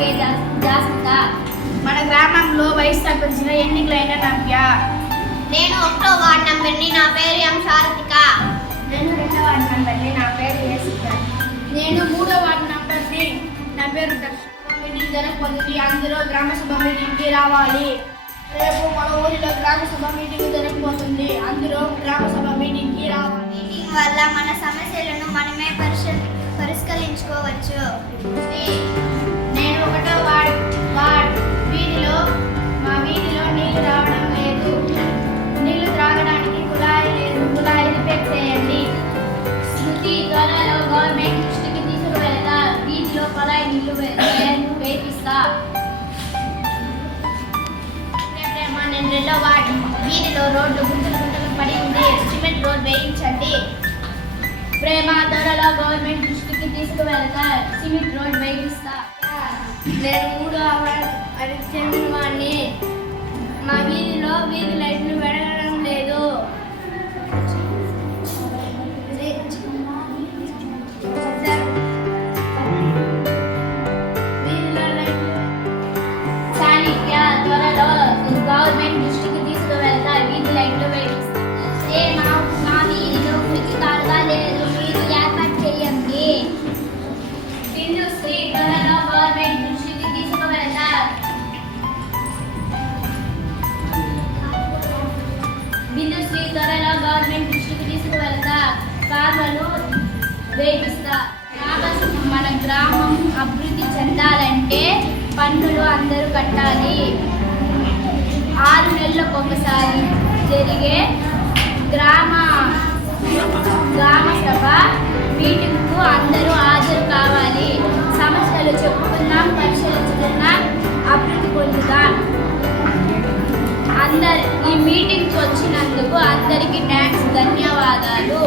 కే జాస్మిత. మన గ్రామంలో వైస్ సర్పంచ్గా ఎన్నికలైన నవ్య. నేను 1వ వార్డు నంబర్ని. నా పేరు ఎం శారతిక. నేను 2వ వార్డు నంబర్ని. నా పేరు ఏ సిద్ధార్థ్. నేను 3వ వార్డు నంబర్ని. నా పేరు దక్ష. మీటింగ్ జరగబోతుంది, అందరూ గ్రామ సభ మీటింగ్కి రావాలి. రేపు మన ఊరిలో గ్రామ సభ మీటింగ్ జరగబోతుంది, అందరూ గ్రామ సభ మీటింగ్కి రావాలి. మీటింగ్ వల్ల మన సమస్యలను మనమే పరిష్కరించుకోవచ్చు. నేను 1వ వార్డ్ వీధిలో మా వీధిలో నీళ్లు రావడం లేదు. నీళ్లు త్రాగడానికి కుళాయి లేదు, కుళాయి రిపేర్ చేయండి. శృతి త్వరలో గవర్నమెంట్ దృష్టికి తీసుకువెళ్తా. వీధిలో కొలాయి నీళ్లు వేపిస్తా. నేను 2వ వార్డు వీధిలో రోడ్డు గుంతలు పడి ఉంది. సిమెంట్ రోడ్ వేయించండి. ప్రేమ త్వరలో గవర్నమెంట్ దృష్టికి తీసుకువెళ్తా. Cement road వేపిస్తా. నేను 3వ వార్డు చెందిన వాడిని. మా వీధిలో వీధి లైట్లు వెడగడం లేదు. వీధిలో లైట్లు చాణిక్య త్వరలో గవర్నమెంట్ దృష్టికి తీసుకువెళ్తా. వీధి లైట్లు వేపిస్తా. మా వీధిలో మురికి కాలువ లేదు, మీరు ఏర్పాటు చేయండి. సింధు శ్రీ త్వరలో గవర్నమెంట్ దృష్టికి తీసుకువెళ్తా. బిందు శ్రీ త్వరలో గవర్నమెంట్ దృష్టికి తీసుకువెళ్తా. కాలువలు వేపిస్తా. మన గ్రామం అభివృద్ధి చెందాలంటే పన్నులు అందరూ కట్టాలి. 6 నెలలకు ఒకసారి జరిగే గ్రామ సభ మీటింగ్కు అందరూ హాజరు కావాలి. సమస్యలు చెప్పుకుందాం, పరిశీలించుకుందాం, అభివృద్ధి పొందుదాం. ఈ మీటింగ్కి వచ్చినందుకు అందరికీ థ్యాంక్స్, ధన్యవాదాలు.